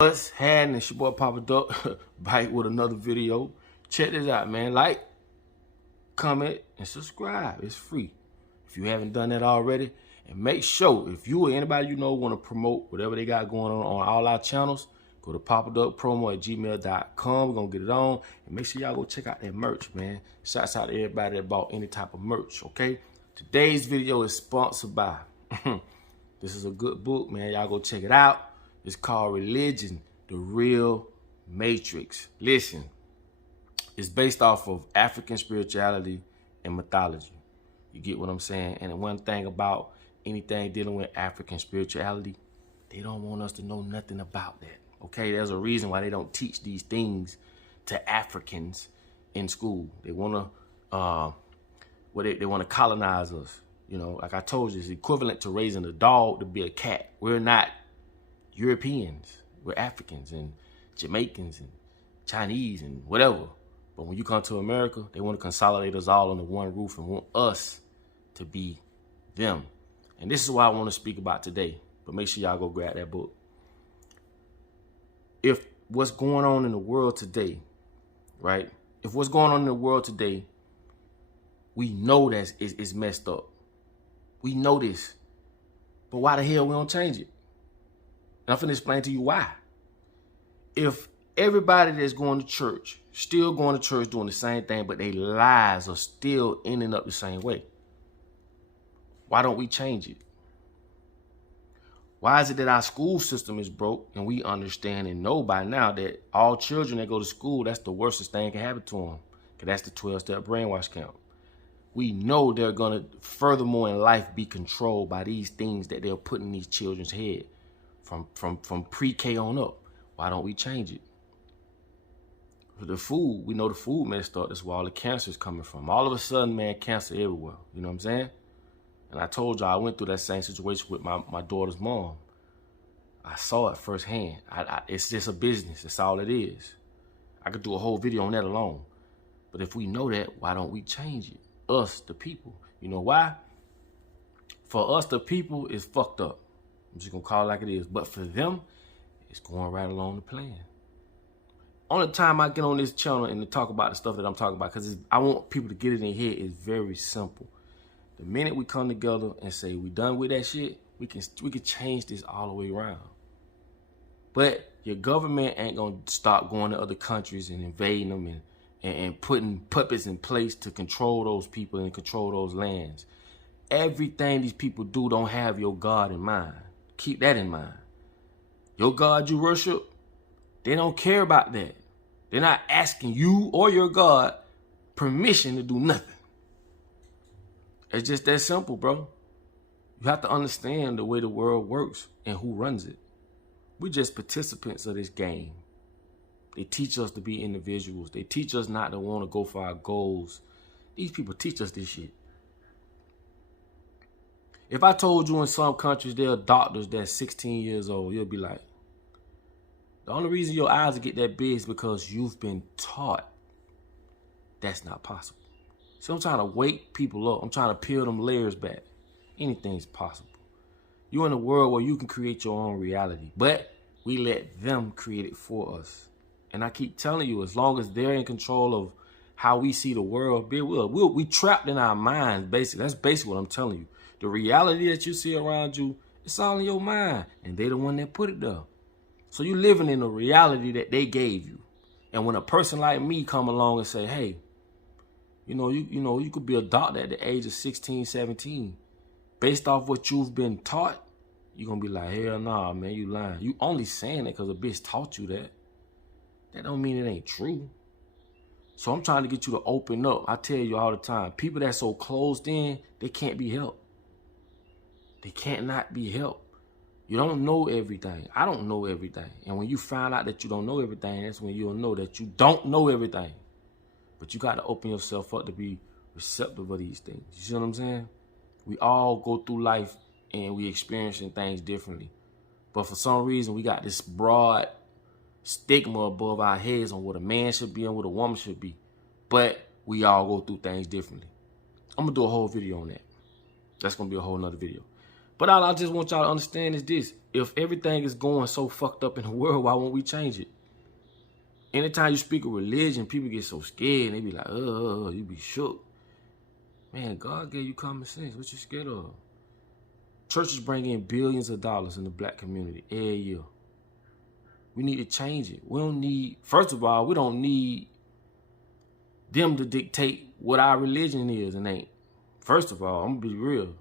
What's happening? It's your boy Papa Duck back with another video. Check this out, man. Like, comment, and subscribe. It's free if you haven't done that already. And make sure, if you or anybody you know want to promote whatever they got going on all our channels, go to papaduckpromo@gmail.com. We're going to get it on. And make sure y'all go check out that merch, man. Shouts out to everybody that bought any type of merch, okay? Today's video is sponsored by, this is a good book, man. Y'all go check it out. It's called Religion, the Real Matrix. Listen, it's based off of African spirituality and mythology. You get what I'm saying? And one thing about anything dealing with African spirituality, they don't want us to know nothing about that. Okay, there's a reason why they don't teach these things to Africans in school. They want to, they want to colonize us. You know, like I told you, it's equivalent to raising a dog to be a cat. We're not Europeans, we're Africans and Jamaicans and Chinese and whatever. But when you come to America, they want to consolidate us all under one roof and want us to be them. And this is what I want to speak about today. But make sure y'all go grab that book. If what's going on in the world today, right? If what's going on in the world today, we know that it's messed up. We know this. But why the hell we don't change it? And I'm finna explain to you why. If everybody that's going to church, still going to church doing the same thing, but their lives are still ending up the same way, why don't we change it? Why is it that our school system is broke and we understand and know by now that all children that go to school, that's the worstest thing that can happen to them? Because that's the 12-step brainwash camp. We know they're going to, furthermore in life, be controlled by these things that they're putting in these children's head. From pre-K on up. Why don't we change it? For the food, we know the food messed up. That's where all the cancer is coming from. All of a sudden, man, cancer everywhere. You know what I'm saying? And I told y'all I went through that same situation with my daughter's mom. I saw it firsthand. It's just a business. That's all it is. I could do a whole video on that alone. But if we know that, why don't we change it? Us, the people. You know why? For us, the people, is fucked up. I'm just going to call it like it is. But for them, it's going right along the plan. Only time I get on this channel and to talk about the stuff that I'm talking about, because I want people to get it in here, is very simple. The minute we come together and say we done with that shit, we can change this all the way around. But your government ain't going to stop going to other countries and invading them and putting puppets in place to control those people and control those lands. Everything these people do don't have your God in mind. Keep that in mind. Your God you worship, they don't care about that. They're not asking you or your God permission to do nothing. It's just that simple, bro. You have to understand the way the world works and who runs it. We're just participants of this game. They teach us to be individuals. They teach us not to want to go for our goals. These people teach us this shit. If I told you in some countries there are doctors that's 16 years old, you'll be like, the only reason your eyes will get that big is because you've been taught that's not possible. So I'm trying to wake people up. I'm trying to peel them layers back. Anything's possible. You're in a world where you can create your own reality, but we let them create it for us. And I keep telling you, as long as they're in control of how we see the world, we trapped in our minds, basically. That's basically what I'm telling you. The reality that you see around you, it's all in your mind. And they the one that put it there. So you living in a reality that they gave you. And when a person like me come along and say, hey, you could be a doctor at the age of 16, 17. Based off what you've been taught, you're going to be like, hell nah, man, you lying. You only saying that because a bitch taught you that. That don't mean it ain't true. So I'm trying to get you to open up. I tell you all the time, people that's so closed in, they can't be helped. They can't not be helped. You don't know everything. I don't know everything. And when you find out that you don't know everything, that's when you'll know that you don't know everything. But you got to open yourself up to be receptive of these things. You see what I'm saying? We all go through life and we experiencing things differently. But for some reason, we got this broad stigma above our heads on what a man should be and what a woman should be. But we all go through things differently. I'm going to do a whole video on that. That's going to be a whole nother video. But all I just want y'all to understand is this. If everything is going so fucked up in the world, why won't we change it? Anytime you speak of religion, people get so scared. And they be like, you be shook. Man, God gave you common sense. What you scared of? Churches bring in billions of dollars in the black community every year. We need to change it. We don't need, first of all, we don't need them to dictate what our religion is and ain't. First of all, I'm gonna be real.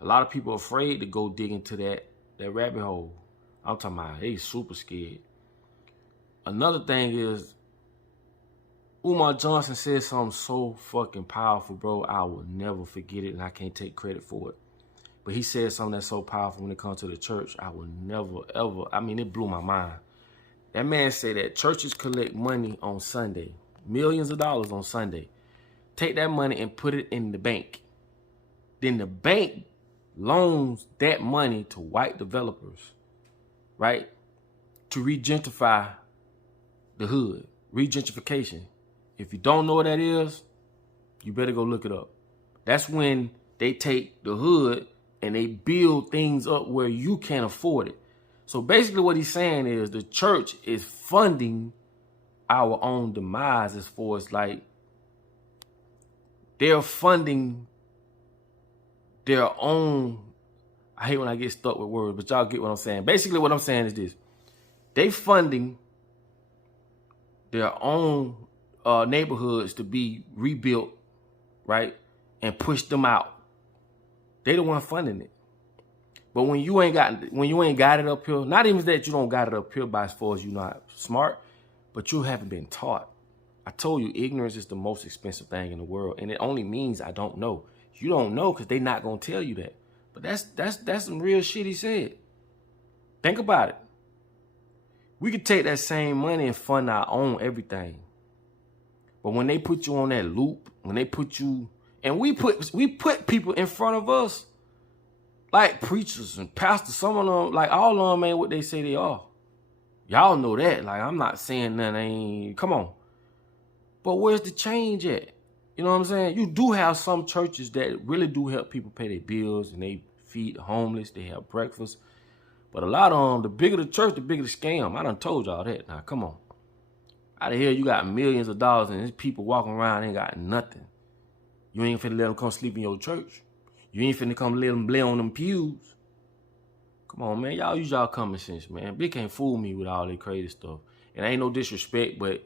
A lot of people are afraid to go dig into that rabbit hole. I'm talking about they super scared. Another thing is, Umar Johnson said something so fucking powerful, bro. I will never forget it, and I can't take credit for it. But he said something that's so powerful when it comes to the church. I will never, ever, I mean, it blew my mind. That man said that churches collect money on Sunday, millions of dollars on Sunday. Take that money and put it in the bank. Then the bank loans that money to white developers, right? To regentrify the hood, regentrification. If you don't know what that is, you better go look it up. That's when they take the hood and they build things up where you can't afford it. So basically what he's saying is the church is funding our own demise as far as like they're funding their own. I hate when I get stuck with words, but y'all get what I'm saying. Basically what I'm saying is this. They funding their own neighborhoods to be rebuilt, right? And push them out. They the one funding it. But when you ain't got it up here, not even that you don't got it up here by as far as you're not smart, but you haven't been taught. I told you ignorance is the most expensive thing in the world, and it only means I don't know. You don't know because they not gonna tell you that. But that's some real shit he said. Think about it. We could take that same money and fund our own everything. But when they put you on that loop, when they put you, and we put people in front of us, like preachers and pastors, some of them, like all of them ain't what they say they are. Y'all know that. Like, I'm not saying nothing, come on. But where's the change at? You know what I'm saying? You do have some churches that really do help people pay their bills and they feed the homeless, they have breakfast. But a lot of them, the bigger the church, the bigger the scam. I done told y'all that. Now, come on. Out of here, you got millions of dollars and there's people walking around ain't got nothing. You ain't finna let them come sleep in your church. You ain't finna come let them lay on them pews. Come on, man. Y'all use y'all common sense, man. Big can't fool me with all that crazy stuff. And ain't no disrespect, but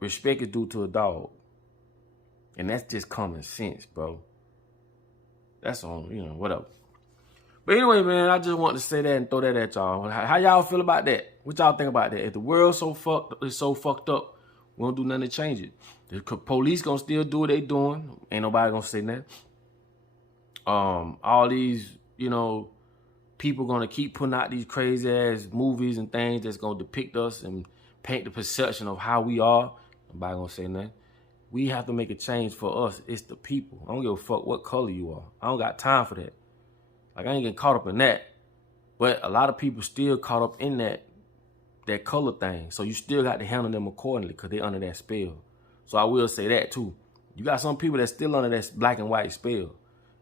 respect is due to a dog. And that's just common sense, bro. That's on, you know, whatever. But anyway, man, I just wanted to say that and throw that at y'all. How y'all feel about that? What y'all think about that? If the world's so fucked up, we don't do nothing to change it. The police gonna still do what they doing. Ain't nobody gonna say nothing. All these, you know, people gonna keep putting out these crazy ass movies and things that's gonna depict us and paint the perception of how we are. Nobody gonna say nothing. We have to make a change for us. It's the people. I don't give a fuck what color you are. I don't got time for that. Like, I ain't getting caught up in that. But a lot of people still caught up in that color thing. So you still got to handle them accordingly because they under that spell. So I will say that too. You got some people that's still under that black and white spell.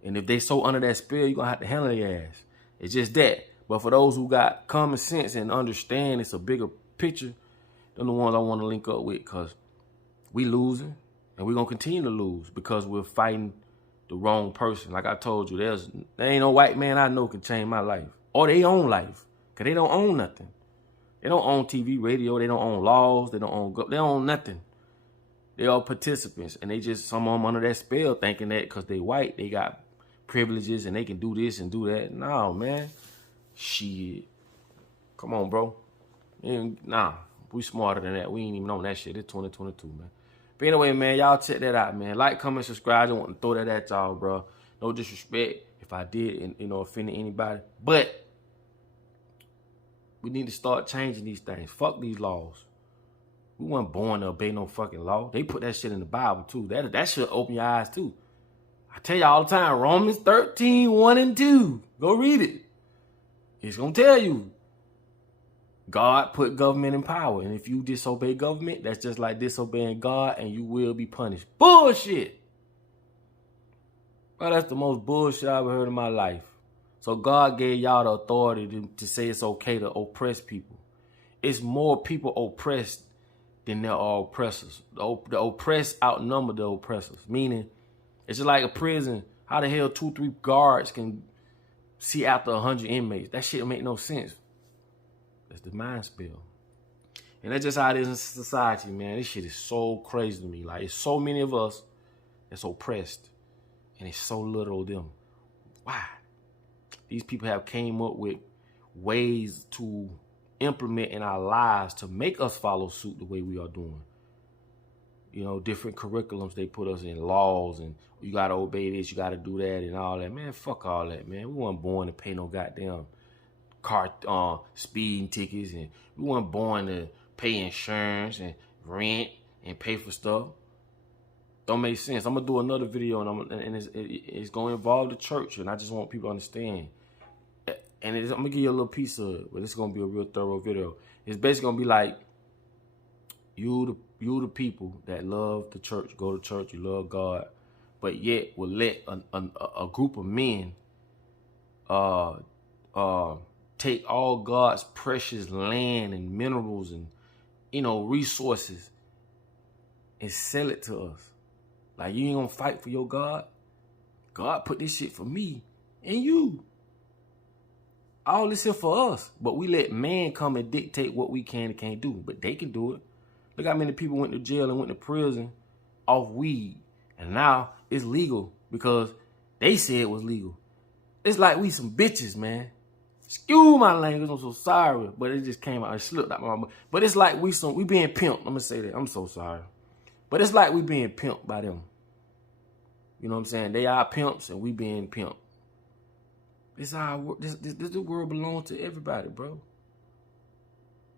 And if they so under that spell, you're going to have to handle their ass. It's just that. But for those who got common sense and understand it's a bigger picture, they're the ones I want to link up with because we losing. And we're going to continue to lose because we're fighting the wrong person. Like I told you, there ain't no white man I know can change my life. Or they own life. Because they don't own nothing. They don't own TV, radio. They don't own laws. They don't own nothing. They are participants. And they just, some of them under that spell thinking that because they white, they got privileges and they can do this and do that. No, man. Shit. Come on, bro. Nah, we smarter than that. We ain't even on that shit. It's 2022, man. But anyway, man, y'all check that out, man. Like, comment, subscribe. I don't want to throw that at y'all, bro. No disrespect if I did, you know, offended anybody. But we need to start changing these things. Fuck these laws. We weren't born to obey no fucking law. They put that shit in the Bible, too. That should open your eyes, too. I tell you all the time, Romans 13, 1 and 2. Go read it. It's going to tell you. God put government in power. And if you disobey government, that's just like disobeying God and you will be punished. Bullshit. Bro, that's the most bullshit I've ever heard in my life. So God gave y'all the authority to say it's okay to oppress people. It's more people oppressed than there are oppressors. The oppressed outnumber the oppressors. Meaning, it's just like a prison. How the hell 2-3 guards can see after 100 inmates? That shit don't make no sense. That's the mind spell. And that's just how it is in society, man. This shit is so crazy to me. Like, it's so many of us that's oppressed. And it's so little of them. Why? These people have came up with ways to implement in our lives to make us follow suit the way we are doing. You know, different curriculums they put us in, laws, and you got to obey this, you got to do that, and all that. Man, fuck all that, man. We weren't born to pay no goddamn speeding tickets, and we weren't born to pay insurance and rent and pay for stuff. Don't make sense. I'm gonna do another video, and it's gonna involve the church, and I just want people to understand. And I'm gonna give you a little piece of it, but it's gonna be a real thorough video. It's basically gonna be like you the people that love the church, go to church, you love God, but yet will let a group of men take all God's precious land and minerals and resources and sell it to us. Like, you ain't gonna fight for your God? God put this shit for me and you. All this here for us. But we let man come and dictate what we can and can't do. But they can do it. Look how many people went to jail and went to prison off weed. And now it's legal because they said it was legal. It's like we some bitches, man. Excuse my language, I'm so sorry. But it just came out, it slipped out my mouth. But it's like we being pimped. I'm gonna say that. I'm so sorry. But it's like we being pimped by them. You know what I'm saying? They are pimps and we being pimped. This the world belongs to everybody, bro.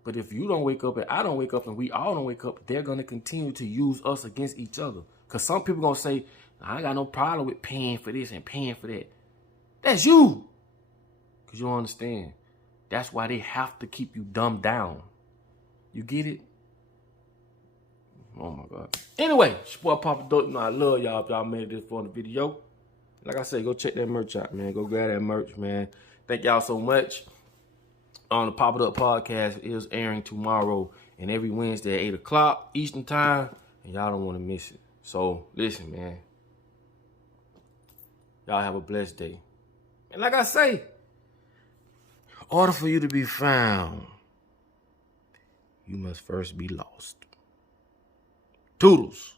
But if you don't wake up and I don't wake up and we all don't wake up, they're going to continue to use us against each other. Because some people going to say, I ain't got no problem with paying for this and paying for that. That's you. Because you don't understand. That's why they have to keep you dumbed down. You get it? Oh my God. Anyway, it's your boy Papa Dope. You know I love y'all if y'all made this for the video. Like I said, go check that merch out, man. Go grab that merch, man. Thank y'all so much. The Pop It Up podcast is airing tomorrow and every Wednesday at 8 o'clock Eastern time. And y'all don't want to miss it. So, listen, man. Y'all have a blessed day. And like I say, in order for you to be found, you must first be lost. Toodles.